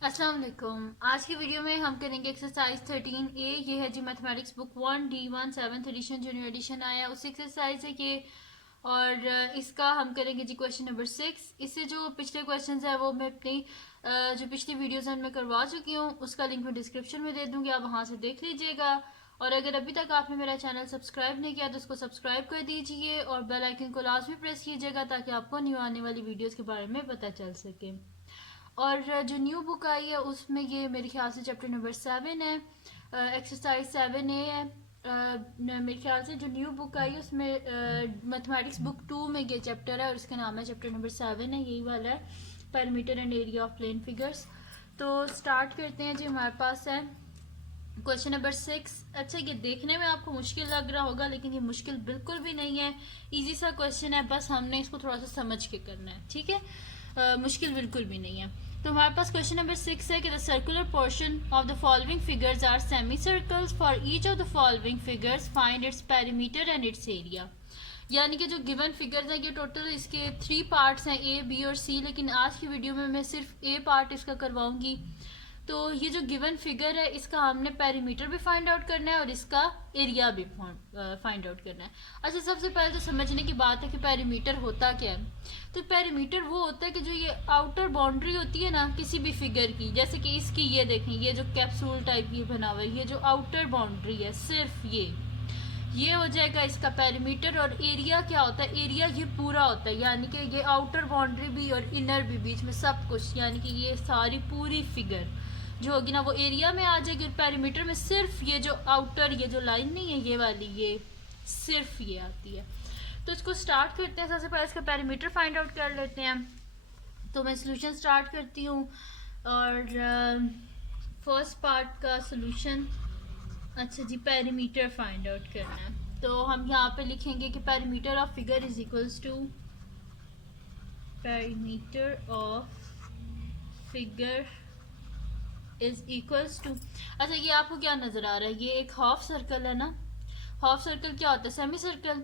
अस्सलाम वालेकुम। आज की वीडियो में हम करेंगे एक्सरसाइज 13A। ये है जी mathematics book 1D1 7th edition जो न्यू एडिशन आया उस एक्सरसाइज है ये। और इसका हम करेंगे जी क्वेश्चन नंबर 6। इससे जो पिछले क्वेश्चंस है वो मैं अपनी जो पिछली वीडियोस हैं उनमें करवा चुकी हूँ, उसका लिंक मैं डिस्क्रिप्शन में दे दूँगी, आप वहाँ से देख लीजिएगा। और अगर अभी तक आपने मेरा चैनल सब्सक्राइब नहीं किया तो उसको सब्सक्राइब कर दीजिए और बेल आइकन को लाजमी प्रेस कीजिएगा ताकि आपको न्यू आने वाली वीडियोज़ के बारे में पता चल सके। और जो न्यू बुक आई है उसमें ये मेरे ख्याल से चैप्टर नंबर 7 है, एक्सरसाइज 7A है। मेरे ख्याल से जो न्यू बुक आई है उसमें मैथमेटिक्स बुक 2 में ये चैप्टर है और इसका नाम है चैप्टर नंबर 7 है, यही वाला है, parameter and area of plane figures. तो स्टार्ट करते हैं जी। हमारे पास है क्वेश्चन नंबर 6। अच्छा, ये देखने में आपको मुश्किल लग रहा होगा लेकिन ये मुश्किल बिल्कुल भी नहीं है, इजी सा क्वेश्चन है, बस हमने इसको थोड़ा सा समझ के करना है, ठीक है। मुश्किल बिल्कुल भी नहीं है। तो हमारे पास क्वेश्चन नंबर 6 है कि the circular portion of the following figures are semi circles, for each of the following figures find its perimeter and its area. यानी कि जो गिवन फिगर्स हैं ये टोटल इसके 3 पार्ट्स हैं, ए बी और सी, लेकिन आज की वीडियो में मैं सिर्फ ए पार्ट इसका करवाऊंगी। तो ये जो गिवन फिगर है इसका हमने पेरीमीटर भी फाइंड आउट करना है और इसका एरिया भी फाइंड आउट करना है। अच्छा, सबसे पहले तो समझने की बात है कि पेरीमीटर होता क्या है। तो पेरीमीटर वो होता है कि जो ये आउटर बाउंड्री होती है ना किसी भी फिगर की, जैसे कि इसकी ये देखें, ये जो कैप्सूल टाइप ये बना हुआ है, ये जो आउटर बाउंड्री है सिर्फ ये हो जाएगा इसका पेरीमीटर। और एरिया क्या होता है, एरिया ये पूरा होता है, यानी कि ये आउटर बाउंड्री भी और इनर भी, बीच में सब कुछ, यानी कि ये सारी पूरी फिगर जो होगी ना वो एरिया में आ जाएगी। और पेरीमीटर में सिर्फ ये जो आउटर ये जो लाइन नहीं है ये वाली, ये सिर्फ ये आती है। तो इसको स्टार्ट करते हैं। सबसे पहले इसका पेरीमीटर फाइंड आउट कर लेते हैं। तो मैं सोल्यूशन स्टार्ट करती हूँ और फर्स्ट पार्ट का सोल्यूशन, अच्छा जी, पेरीमीटर फाइंड आउट करना है। तो हम यहाँ पे लिखेंगे कि perimeter of figure is equals to perimeter of figure is equals to, अच्छा ये आपको क्या नजर आ रहा है, ये एक हाफ सर्कल है ना। हाफ सर्कल क्या होता है, सेमी सर्कल।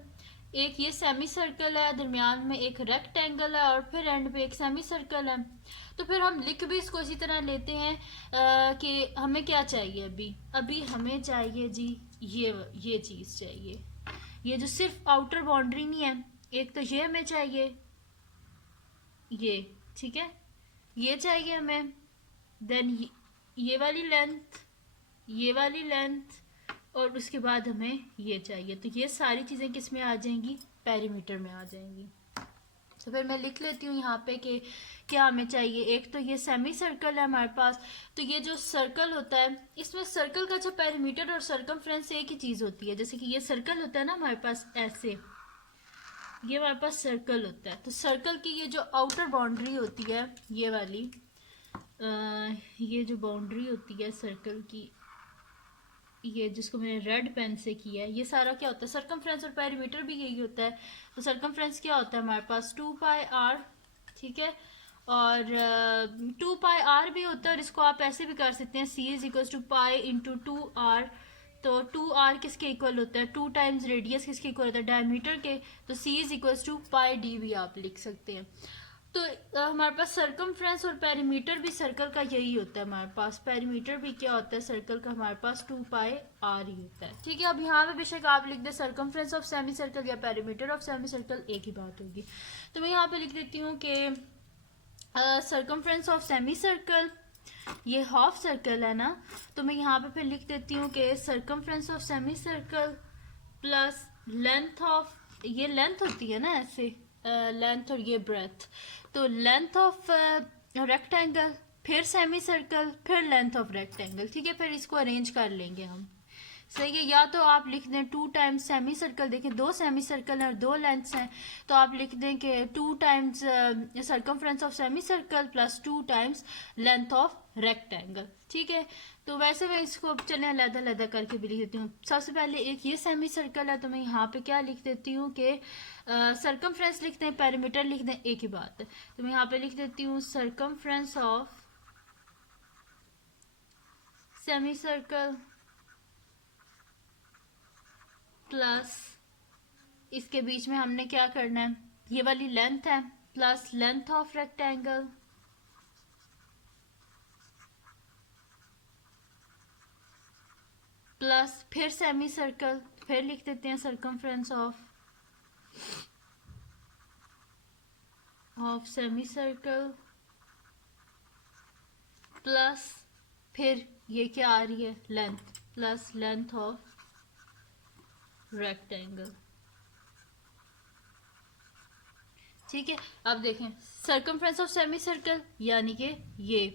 एक ये सेमी सर्कल है, दरमियान में एक रेक्टेंगल है और फिर एंड पे एक सेमी सर्कल है। तो फिर हम लिख भी इसको इसी तरह लेते हैं कि हमें क्या चाहिए, अभी अभी हमें चाहिए जी ये चीज चाहिए, ये जो सिर्फ आउटर बाउंड्री नहीं है, एक तो ये हमें चाहिए, ये ठीक है, ये चाहिए हमें। देन ये वाली लेंथ, ये वाली लेंथ, और उसके बाद हमें ये चाहिए। तो ये सारी चीज़ें किस में आ जाएंगी, पेरीमीटर में आ जाएंगी। तो फिर मैं लिख लेती हूँ यहाँ पे कि क्या हमें चाहिए। एक तो ये सेमी सर्कल है हमारे पास, तो ये जो सर्कल होता है इसमें सर्कल का अच्छा पेरीमीटर और सर्कमफ्रेंस एक ही चीज़ होती है। जैसे कि ये सर्कल होता है ना हमारे पास ऐसे, ये हमारे पास सर्कल होता है, तो सर्कल की ये जो आउटर बाउंड्री होती है ये वाली, ये जो बाउंड्री होती है सर्कल की, ये जिसको मैंने रेड पेन से किया है, ये सारा क्या होता है, सर्कमफ्रेंस और पेरीमीटर भी यही होता है। तो सर्कमफ्रेंस क्या होता है हमारे पास 2πr, ठीक है। और 2πr भी होता है और इसको आप ऐसे भी कर सकते हैं, c is equal to pi into 2r। तो 2r किसके इक्वल होता है, 2 टाइम्स रेडियस किसके इक्वल होता है, डायमीटर के। तो c is equal to pi D भी आप लिख सकते हैं। तो हमारे पास सर्कमफ्रेंस और पेरीमीटर भी सर्कल का यही होता है हमारे पास। पेरीमीटर भी क्या होता है सर्कल का, हमारे पास 2πr ही होता है, ठीक है। अब यहाँ पे बेशक आप लिख दे सर्कमफ्रेंस ऑफ सेमी सर्कल या पेरीमीटर ऑफ सेमी सर्कल, एक ही बात होगी। तो मैं यहाँ पे लिख देती हूँ कि सर्कमफ्रेंस ऑफ सेमी सर्कल, ये हाफ सर्कल है ना, तो मैं यहाँ पे फिर लिख देती हूँ कि circumference of semi circle plus length of, ये लेंथ होती है ना ऐसे, लेंथ और ये ब्रेथ, तो लेंथ ऑफ रेक्टेंगल, फिर सेमी सर्कल, फिर लेंथ ऑफ रेक्टेंगल, ठीक है। फिर इसको अरेंज कर लेंगे हम, सही है। या तो आप लिख दें 2 टाइम्स सेमी सर्कल, देखें 2 सेमी सर्कल हैं और 2 लेंथ्स हैं, तो आप लिख दें कि 2 times circumference of semi circle plus 2 times length of rectangle, ठीक है। तो वैसे मैं इसको चलें अलग अलग करके भी लिख देती हूँ। सबसे पहले एक ये सेमी सर्कल है, तो मैं यहाँ पे क्या लिख देती हूँ कि सर्कमफ्रेंस लिख दें, पेरीमीटर लिख दें, एक ही बात है। तो मैं यहाँ पे लिख देती हूँ circumference of semi circle plus इसके बीच में हमने क्या करना है, ये वाली लेंथ है, plus length of rectangle plus फिर सेमी सर्कल, फिर लिख देते हैं circumference of semi circle, plus फिर ये क्या आ रही है length, plus length of rectangle. ठीक है, अब देखें सर्कमफ्रेंस ऑफ सेमी सर्कल यानी कि ये,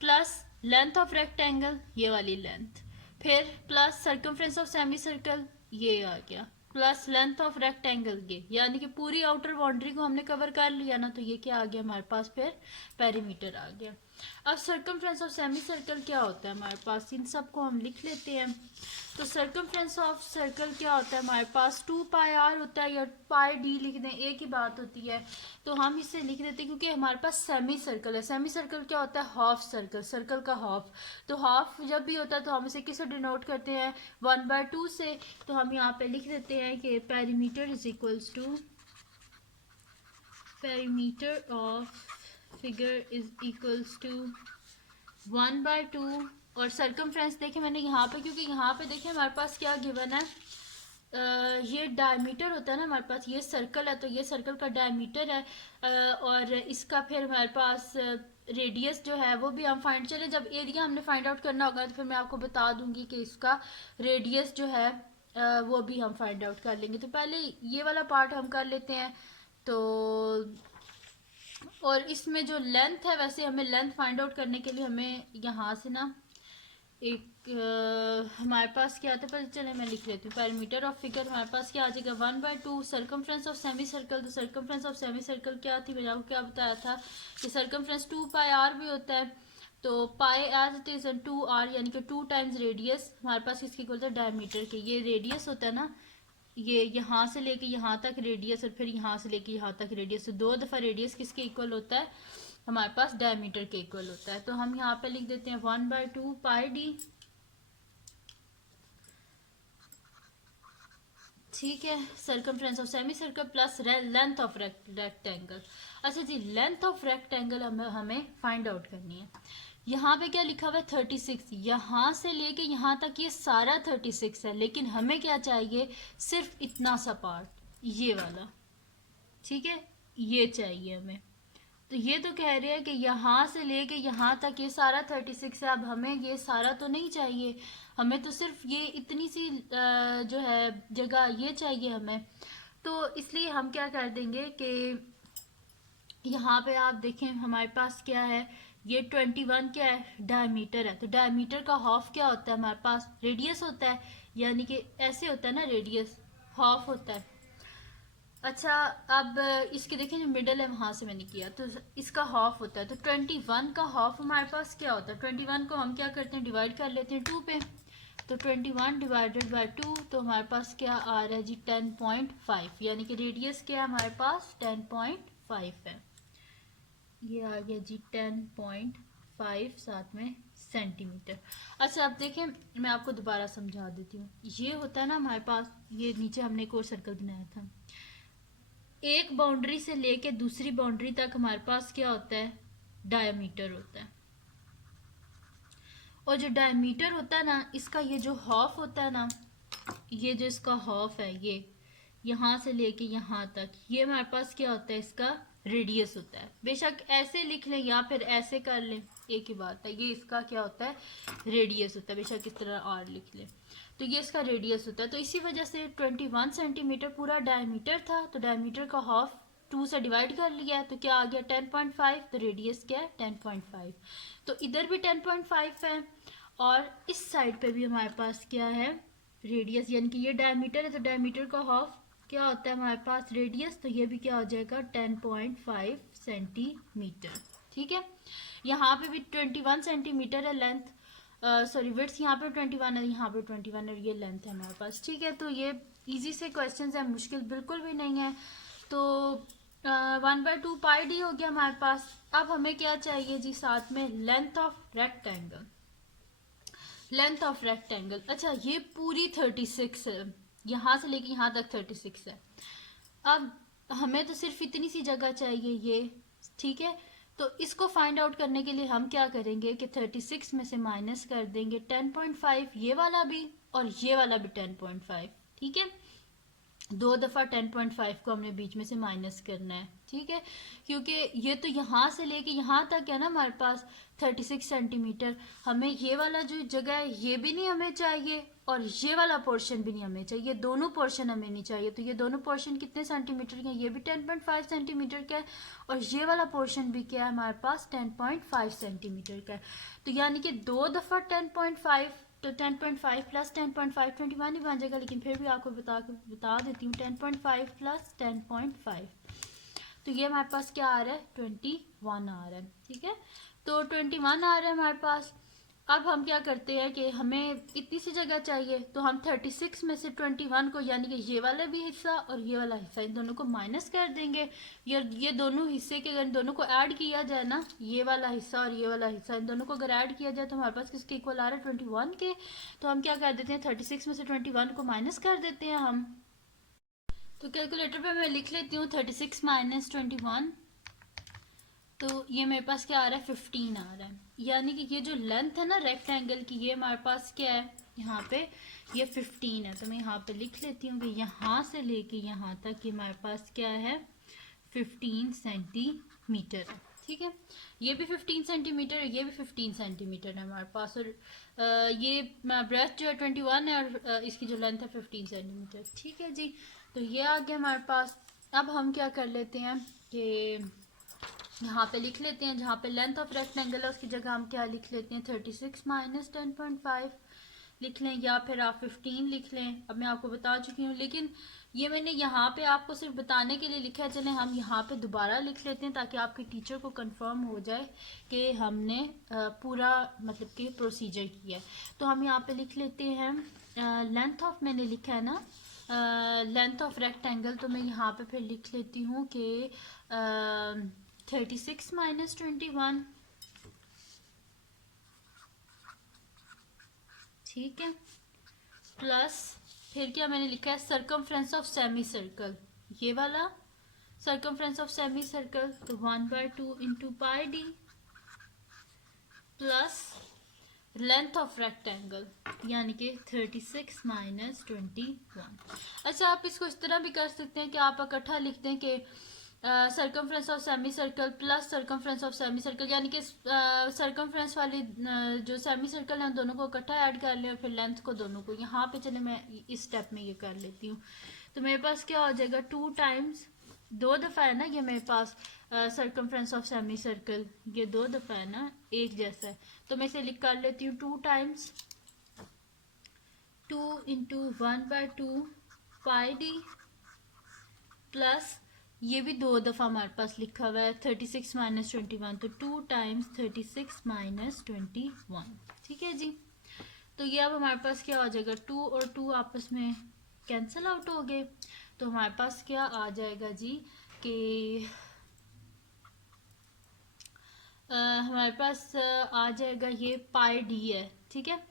प्लस लेंथ ऑफ रेक्टेंगल ये वाली लेंथ, फिर plus circumference of semi circle ये आ गया, प्लस लेंथ ऑफ रेक्टेंगल ये, यानी कि पूरी आउटर बाउंड्री को हमने कवर कर लिया ना, तो ये क्या आ गया हमारे पास, फिर पेरीमीटर आ गया। अब सर्कमफ्रेंस ऑफ सेमी सर्कल क्या होता है हमारे पास, इन सब को हम लिख लेते हैं। तो सर्कमफ्रेंस ऑफ सर्कल क्या होता है हमारे पास, 2 पाई आर होता है या पाई डी लिख दें, एक ही बात होती है। तो हम इसे लिख देते हैं क्योंकि हमारे पास सेमी सर्कल है। सेमी सर्कल क्या होता है, हाफ सर्कल, सर्कल का हाफ। तो हाफ जब भी होता है तो हम इसे किससे डिनोट करते हैं, 1/2 से। तो हम यहाँ पे लिख देते हैं कि perimeter is equals to, perimeter of figure is equals to 1/2। और सर्कमफ्रेंस देखें मैंने यहाँ पे, क्योंकि यहाँ पे देखें हमारे पास क्या गिवन है, ये डायमीटर होता है ना हमारे पास, ये सर्कल है तो ये सर्कल का डायमीटर है, और इसका फिर हमारे पास रेडियस जो है वो भी हम फाइंड, चले जब एरिया हमने फाइंड आउट करना होगा तो फिर मैं आपको बता दूंगी कि इसका रेडियस जो है वो भी हम फाइंड आउट कर लेंगे। तो पहले ये वाला पार्ट हम कर लेते हैं। तो और इसमें जो लेंथ है, वैसे हमें लेंथ फाइंड आउट करने के लिए हमें यहाँ से ना एक हमारे पास क्या आता है, पहले चले मैं लिख लेती हूँ। पेरीमीटर ऑफ फिगर हमारे पास क्या आ जाएगा, 1/2 सर्कमफ्रेंस ऑफ सेमी सर्कल। तो सर्कमफ्रेंस ऑफ सेमी सर्कल क्या थी, मैंने आपको क्या बताया था कि सर्कमफ्रेंस 2 पाई आर भी होता है। तो पाई एज इट इज 2 आर, यानी कि 2 टाइम्स रेडियस हमारे पास किसकी इक्वल होता है, डायमीटर के। ये रेडियस होता है ना, ये यहाँ से लेके यहाँ तक रेडियस और फिर यहाँ से लेके यहाँ तक रेडियस, तो 2 दफ़ा रेडियस किसके इक्वल होता है, हमारे पास डायमीटर के इक्वल होता है। तो हम यहाँ पे लिख देते हैं 1/2 पाई डी। ठीक है, circumference of semi circle plus length of rectangle. अच्छा जी, लेंथ ऑफ रेक्टेंगल हमें फाइंड आउट करनी है। यहाँ पे क्या लिखा हुआ है, 36। यहाँ से लेके यहाँ तक ये सारा 36 है, लेकिन हमें क्या चाहिए, सिर्फ इतना सा पार्ट, ये वाला। ठीक है, ये चाहिए हमें। तो ये तो कह रहे हैं कि यहाँ से लेके यहाँ तक ये सारा 36 है। अब हमें ये सारा तो नहीं चाहिए, हमें तो सिर्फ ये इतनी सी जो है जगह ये चाहिए हमें। तो इसलिए हम क्या कर देंगे कि यहाँ पे आप देखें हमारे पास क्या है, ये 21 क्या है, डायमीटर है। तो डायमीटर का हाफ क्या होता है हमारे पास, रेडियस होता है, यानी कि ऐसे होता है ना, रेडियस हाफ होता है। अच्छा, अब इसके देखें जो मिडल है वहां से मैंने किया, तो इसका हाफ होता है। तो 21 का हाफ हमारे पास क्या होता है, 21 को हम क्या करते हैं, डिवाइड कर लेते हैं 2 पे। तो 21 डिवाइडेड बाय 2, तो हमारे पास क्या आ रहा है जी, 10.5, यानी कि रेडियस क्या है हमारे पास, 10.5 है। ये आ गया जी 10.5, साथ में सेंटीमीटर। अच्छा, अब देखें मैं आपको दोबारा समझा देती हूँ। ये होता है ना हमारे पास, ये नीचे हमने एक और सर्कल बनाया था, एक बाउंड्री से लेके दूसरी बाउंड्री तक हमारे पास क्या होता है, डायमीटर होता है। और जो डायमीटर होता है ना, इसका ये जो हाफ होता है ना, ये जो इसका हाफ है, ये यहाँ से लेके यहाँ तक, ये हमारे पास क्या होता है, इसका रेडियस होता है। बेशक ऐसे लिख लें या फिर ऐसे कर लें, एक ही बात है। ये इसका क्या होता है, रेडियस होता है, बेशक इस तरह आर लिख लें, तो ये इसका रेडियस होता है। तो इसी वजह से 21 सेंटीमीटर पूरा डायमीटर था, तो डायमीटर का हाफ 2 से डिवाइड कर लिया है, तो क्या आ गया 10.5। तो रेडियस क्या है, 10.5। तो इधर भी 10.5 है और इस साइड पे भी हमारे पास क्या है, रेडियस, यानी कि ये डायमीटर है तो डायमीटर का हाफ क्या होता है हमारे पास, रेडियस। तो ये भी क्या हो जाएगा, 10.5 सेंटीमीटर। ठीक है, यहाँ पे भी 21 सेंटीमीटर है लेंथ, सॉरी विड्थ, यहाँ पे 21 है, यहाँ पे 21 है, ये लेंथ है हमारे पास। ठीक है, तो ये इजी से क्वेश्चंस है, मुश्किल बिल्कुल भी नहीं है। तो 1/2 पाई डी हो गया हमारे पास। अब हमें क्या चाहिए जी, साथ में length of rectangle. Length of rectangle, अच्छा ये पूरी 36 है, यहाँ से लेके यहाँ तक 36 है। अब हमें तो सिर्फ इतनी सी जगह चाहिए ये, ठीक है। तो इसको फाइंड आउट करने के लिए हम क्या करेंगे कि 36 में से माइनस कर देंगे 10.5 ये वाला भी और ये वाला भी 10.5। ठीक है, 2 दफ़ा 10.5 को हमने बीच में से माइनस करना है। ठीक है, क्योंकि ये तो यहाँ से लेके यहाँ तक है ना हमारे पास 36 सेंटीमीटर। हमें ये वाला जो जगह है ये भी नहीं हमें चाहिए और ये वाला पोर्शन भी नहीं हमें चाहिए, ये दोनों पोर्शन हमें नहीं चाहिए। तो ये दोनों पोर्शन कितने सेंटीमीटर के हैं? ये भी 10.5 सेंटीमीटर का है और ये वाला पोर्शन भी क्या है हमारे पास? 10.5 सेंटीमीटर का है। तो यानी कि 2 दफ़ा 10.5, तो 10.5 प्लस 10.5 21 ही बन जाएगा, लेकिन फिर भी आपको बता देती हूँ 10.5 प्लस 10.5, तो ये हमारे पास क्या आ रहा है? 21 आ रहा है। ठीक है, तो 21 आ रहा है हमारे पास। अब हम क्या करते हैं कि हमें इतनी सी जगह चाहिए, तो हम 36 में से 21 को, यानी कि ये वाला भी हिस्सा और ये वाला हिस्सा, इन दोनों को माइनस कर देंगे। ये दोनों हिस्से के अगर इन दोनों को ऐड किया जाए ना, ये वाला हिस्सा और ये वाला हिस्सा, इन दोनों को अगर ऐड किया जाए तो हमारे पास किसके इक्वल आ रहा है? 21 के। तो हम क्या कर देते हैं? 36 में से 21 को माइनस कर देते हैं हम। तो कैलकुलेटर पे मैं लिख लेती हूँ 36 माइनस 21, तो ये मेरे पास क्या आ रहा है? 15 आ रहा है। यानी कि ये जो लेंथ है ना रेक्टेंगल की, ये हमारे पास क्या है यहाँ पे? ये 15 है। तो मैं यहाँ पे लिख लेती हूँ कि यहाँ से लेके यहाँ तक ये हमारे पास क्या है? 15 सेंटीमीटर है। ठीक है, ये भी 15 सेंटीमीटर है, ये भी 15 सेंटीमीटर है हमारे पास। और ये ब्रेस्ट जो है 21 है और इसकी जो लेंथ है 15 सेंटीमीटर। ठीक है जी, तो ये आ गया हमारे पास। अब हम क्या कर लेते हैं कि यहाँ पे लिख लेते हैं, जहाँ पे लेंथ ऑफ रेक्टेंगल है उसकी जगह हम क्या लिख लेते हैं? 36 माइनस 10.5 लिख लें, या फिर आप 15 लिख लें। अब मैं आपको बता चुकी हूँ, लेकिन ये मैंने यहाँ पे आपको सिर्फ बताने के लिए लिखा है। चलें हम यहाँ पे दोबारा लिख लेते हैं ताकि आपके टीचर को कंफर्म हो जाए कि हमने पूरा मतलब कि प्रोसीजर किया है। तो हम यहाँ पे लिख लेते हैं लेंथ ऑफ, मैंने लिखा है ना लेंथ ऑफ रेक्टेंगल, तो मैं यहाँ पे फिर लिख लेती हूँ कि 36 माइनस 21। ठीक है, प्लस फिर क्या मैंने लिखा है? सर्कमफ्रेंस ऑफ सेमी सर्कल, ये वाला सर्कमफ्रेंस ऑफ सेमी सर्कल, तो 1/2 into pi D, plus length of rectangle यानी कि 36 माइनस 21। अच्छा, आप इसको इस तरह भी कर सकते हैं कि आप इकट्ठा लिख दें कि circumference of semi circle plus circumference of semi circle, यानी कि सर्कमफ्रेंस वाली जो सेमी सर्कल है दोनों को इकट्ठा ऐड कर लें और फिर लेंथ को दोनों को। यहाँ पे चले मैं इस स्टेप में ये कर लेती हूँ, तो मेरे पास क्या हो जाएगा? 2 टाइम्स, 2 दफ़ा है ना ये मेरे पास सर्कमफ्रेंस ऑफ सेमी सर्कल, ये 2 दफ़ा है ना, एक जैसा है। तो मैं इसे लिख कर लेती हूँ 2 टाइम्स 2 इंटू 1/2 पाई डी, प्लस ये भी 2 दफ़ा हमारे पास लिखा हुआ है 36 माइनस 21, तो 2 टाइम्स 36 माइनस 21। ठीक है जी, तो ये अब हमारे पास क्या हो जाएगा? 2 और 2 आपस में कैंसिल आउट हो गए, तो हमारे पास क्या आ जाएगा जी कि हमारे पास आ जाएगा ये पाई डी है। ठीक है,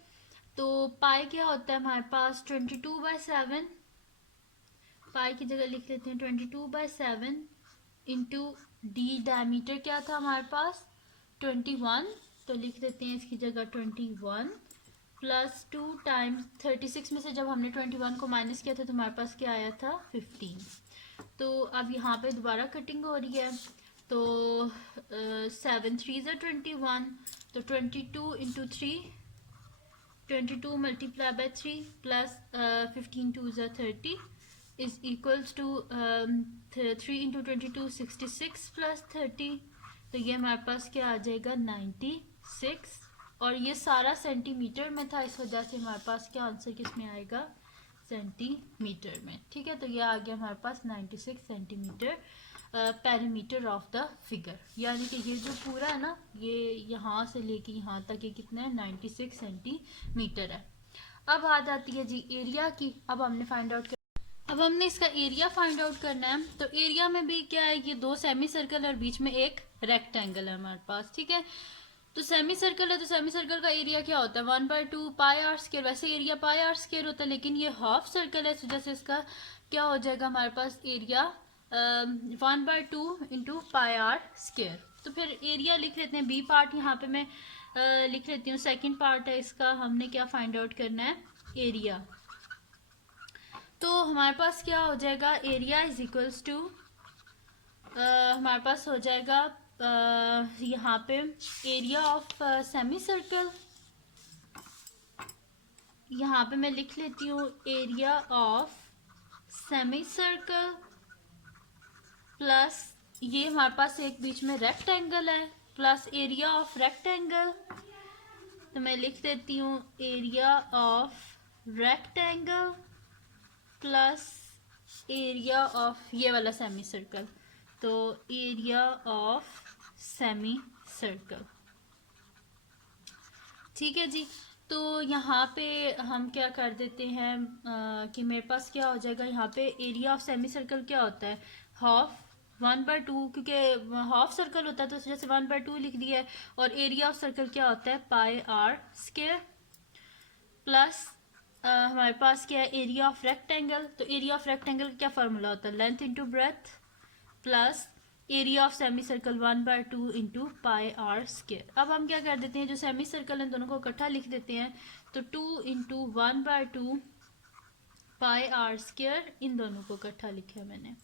तो पाई क्या होता है हमारे पास? 22/7, पाई की जगह लिख लेते हैं 22/7 इंटू डी, डायमीटर क्या था हमारे पास? 21, तो लिख देते हैं इसकी जगह 21, प्लस 2 टाइम्स 36 में से जब हमने 21 को माइनस किया था तो हमारे पास क्या आया था? 15। तो अब यहाँ पे दोबारा कटिंग हो रही है, तो 7 3 ज़ा 21, तो 22 इंटू 3, 22 मल्टीप्लाई बाय 3 प्लस 15 2 ज़ा 30 is equals to 3 into 22 66 plus 30, तो ये हमारे पास क्या आ जाएगा? 96। और ये सारा सेंटीमीटर में था, इस वजह से हमारे पास क्या आंसर किस में आएगा? सेंटीमीटर में। ठीक है, तो ये आ गया हमारे पास 96 centimetre perimeter of the figure, यानी कि ये जो पूरा है ना, ये यहाँ से लेके यहाँ तक ये कितना है? 96 सेंटीमीटर है। अब आ जाती है जी एरिया की। अब हमने फाइंड आउट अब हमने इसका एरिया फाइंड आउट करना है। तो एरिया में भी क्या है? ये 2 सेमी सर्कल और बीच में एक रेक्टेंगल है हमारे पास। ठीक है, तो सेमी सर्कल है, तो सेमी सर्कल का एरिया क्या होता है? 1/2 पाई आर स्क्वायर। वैसे एरिया पाई आर स्क्वायर होता है, लेकिन ये हाफ सर्कल है, इस वजह से इसका क्या हो जाएगा हमारे पास? Area 1/2 into pi r square. तो फिर एरिया लिख लेते हैं। बी पार्ट यहाँ पे मैं लिख लेती हूँ, सेकेंड पार्ट है इसका, हमने क्या फाइंड आउट करना है? एरिया। तो हमारे पास क्या हो जाएगा, एरिया इज इक्वल्स टू, हमारे पास हो जाएगा यहाँ पे एरिया ऑफ सेमी सर्कल, यहाँ पे मैं लिख लेती हूँ area of semi circle plus ये हमारे पास एक बीच में रेक्टेंगल है प्लस एरिया ऑफ रेक्टेंगल, तो मैं लिख देती हूँ area of rectangle plus area of ये वाला सेमी सर्कल, तो एरिया ऑफ सेमी सर्कल। ठीक है जी। तो यहाँ पे हम क्या कर देते हैं कि मेरे पास क्या हो जाएगा, यहाँ पे एरिया ऑफ सेमी सर्कल क्या होता है, हाफ 1/2, क्योंकि हाफ सर्कल होता है तो जैसे 1/2 लिख दिया है, और एरिया ऑफ सर्कल क्या होता है पाई आर स्क्वायर प्लस हमारे पास क्या है एरिया ऑफ रेक्टेंगल, तो एरिया ऑफ रेक्टेंगल का क्या फार्मूला होता है, length into breadth plus area of semi circle 1/2 into pi r square. अब हम क्या कर देते हैं, जो सेमी सर्कल है दोनों को इकट्ठा लिख देते हैं, तो 2 इंटू 1/2 पाई आर स्क्वायर, इन दोनों को इकट्ठा लिखा मैंने,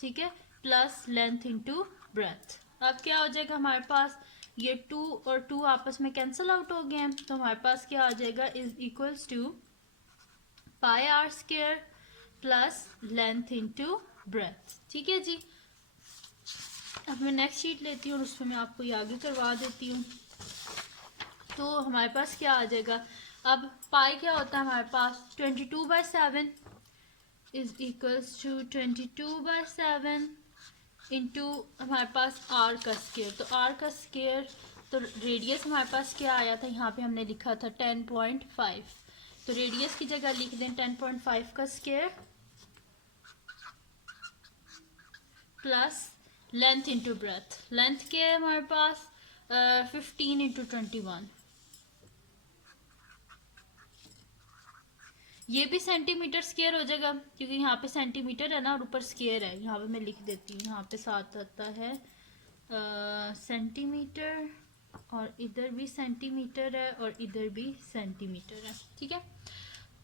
ठीक है, प्लस लेंथ इंटू ब्रेथ। अब क्या हो जाएगा हमारे पास, ये 2 और 2 आपस में कैंसिल आउट हो गए हैं, तो हमारे पास क्या आ जाएगा is equals to pi r square plus length into breadth. ठीक है जी। अब मैं नेक्स्ट शीट लेती हूँ और उसमें मैं आपको ये आगे करवा देती हूँ। तो हमारे पास क्या आ जाएगा, अब पाई क्या होता है हमारे पास 22/7 इज इक्वल्स टू 22/7 इंटू हमारे पास आर का स्क्वायर, तो आर का स्क्वायर, तो रेडियस हमारे पास क्या आया था, यहाँ पे हमने लिखा था 10.5, तो रेडियस की जगह लिख दें 10.5 का square plus length into breath, length क्या है हमारे पास 15 इंटू 21, ये भी सेंटीमीटर स्क्वायर हो जाएगा क्योंकि यहाँ पे सेंटीमीटर है ना और ऊपर स्क्वायर है, यहाँ पे मैं लिख देती हूँ, यहाँ पे साथ आता है सेंटीमीटर और इधर भी सेंटीमीटर है और इधर भी सेंटीमीटर है। ठीक है,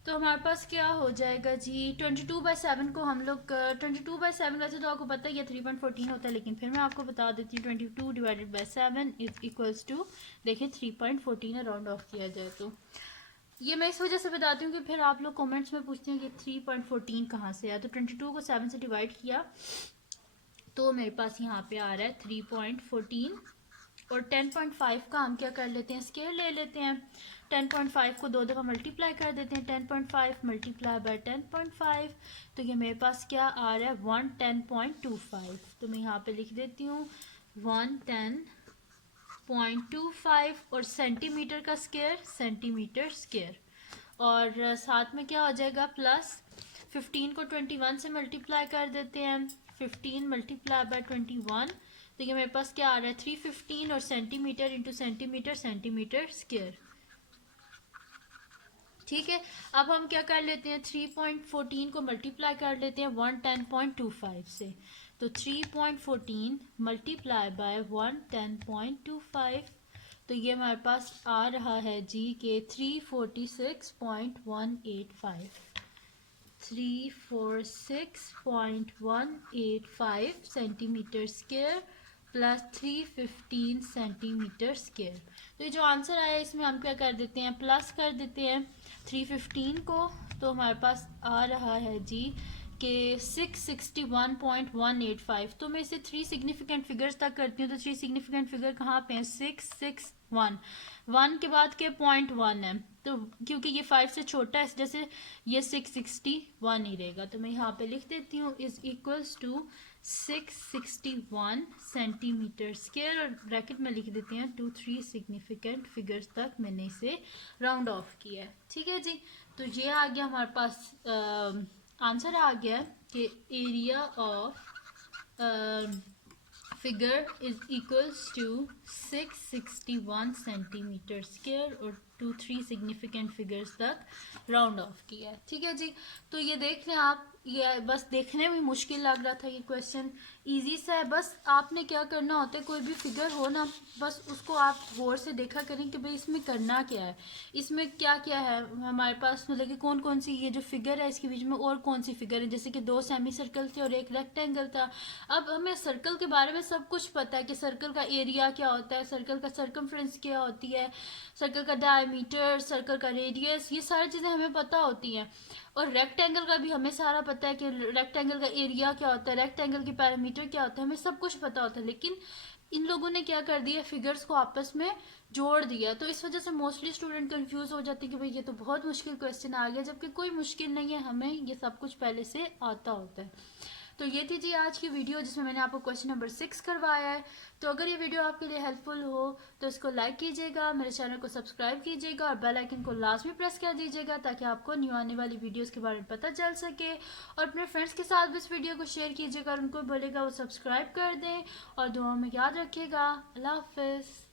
तो हमारे पास क्या हो जाएगा जी 22/7 को हम लोग 22/7 वैसे तो आपको पता है ये 3.14 होता है, लेकिन फिर मैं आपको बता देती हूँ 22/7 इज इक्वल्स टू, देखिए 3.14 है, राउंड ऑफ किया जाए तो ये मैं इस वजह से बताती हूँ कि फिर आप लोग कमेंट्स में पूछते हैं कि 3.14 कहाँ से आया, तो 22 को 7 से डिवाइड किया तो मेरे पास यहाँ पे आ रहा है 3.14, और 10.5 का हम क्या कर लेते हैं स्क्वायर ले लेते हैं, 10.5 को 2 दफ़ा मल्टीप्लाई कर देते हैं, 10.5 मल्टीप्लाई बाय 10.5, तो ये मेरे पास क्या आ रहा है 110.25, तो मैं यहाँ पे लिख देती हूँ 110.25, और सेंटीमीटर का स्क्वायर सेंटीमीटर स्क्वायर, और साथ में क्या हो जाएगा प्लस 15 को 21 से मल्टीप्लाई कर देते हैं, 15 मल्टीप्लाई बाय 21, तो ये मेरे पास क्या आ रहा है 315, और centimetre into centimetre centimetre square. ठीक है, अब हम क्या कर लेते हैं 3.14 को मल्टीप्लाई कर लेते हैं 110.25 से, तो 3.14 मल्टीप्लाई बाय 110.25, तो ये हमारे पास आ रहा है जी के 346.185 centimetre square plus 315 centimetre square. तो ये जो आंसर आया इसमें हम क्या कर देते हैं प्लस कर देते हैं 315 को, तो हमारे पास आ रहा है जी के 661.185। तो मैं इसे 3 सिग्निफिकेंट फिगर्स तक करती हूँ, तो 3 सिग्निफिकेंट फिगर कहाँ पे हैं 661, 1 के बाद के 0.1 है, तो क्योंकि ये 5 से छोटा है जैसे ये 661 ही रहेगा, तो मैं यहाँ पे लिख देती हूँ is equals to 661 centimetre square, और ब्रैकेट में लिख देते हैं 2 3 सिग्निफिकेंट फिगर्स तक मैंने इसे राउंड ऑफ किया है। ठीक है जी, तो ये आ गया हमारे पास आंसर आ गया कि area of figure is equals to 661 centimetre square, और 2 3 सिग्निफिकेंट फिगर्स तक राउंड ऑफ किया है। ठीक है जी, तो ये देख लें आप ये बस देखने में मुश्किल लग रहा था। ये क्वेश्चन इजी सा है, बस आपने क्या करना होता है, कोई भी फिगर हो ना, बस उसको आप गौर से देखा करें कि भाई इसमें करना क्या है, इसमें क्या क्या है हमारे पास, मतलब कि कौन कौन सी ये जो फिगर है इसके बीच में और कौन सी फिगर है। जैसे कि 2 सेमी सर्कल थे और एक रेक्टेंगल था। अब हमें सर्कल के बारे में सब कुछ पता है कि सर्कल का एरिया क्या होता है, सर्कल का सर्कमफ्रेंस क्या होती है, सर्कल का डायमीटर, सर्कल का रेडियस, ये सारी चीज़ें हमें पता होती हैं। और रेक्टेंगल का भी हमें सारा पता है कि रेक्टेंगल का एरिया क्या होता है, रेक्टेंगल की पैरामीटर क्या होता है, हमें सब कुछ पता होता है। लेकिन इन लोगों ने क्या कर दिया, फिगर्स को आपस में जोड़ दिया। तो इस वजह से मोस्टली स्टूडेंट कंफ्यूज हो जाते हैं कि भाई ये तो बहुत मुश्किल क्वेश्चन आ गया, जबकि कोई मुश्किल नहीं है, हमें ये सब कुछ पहले से आता होता है। तो ये थी जी आज की वीडियो जिसमें मैंने आपको क्वेश्चन नंबर 6 करवाया है। तो अगर ये वीडियो आपके लिए हेल्पफुल हो तो इसको लाइक कीजिएगा, मेरे चैनल को सब्सक्राइब कीजिएगा और बेल आइकन को लाजमी प्रेस कर दीजिएगा ताकि आपको न्यू आने वाली वीडियोस के बारे में पता चल सके। और अपने फ्रेंड्स के साथ भी इस वीडियो को शेयर कीजिएगा और उनको बोलेगा वो सब्सक्राइब कर दें। और दुआ में याद रखिएगा। अल्लाह हाफिज़।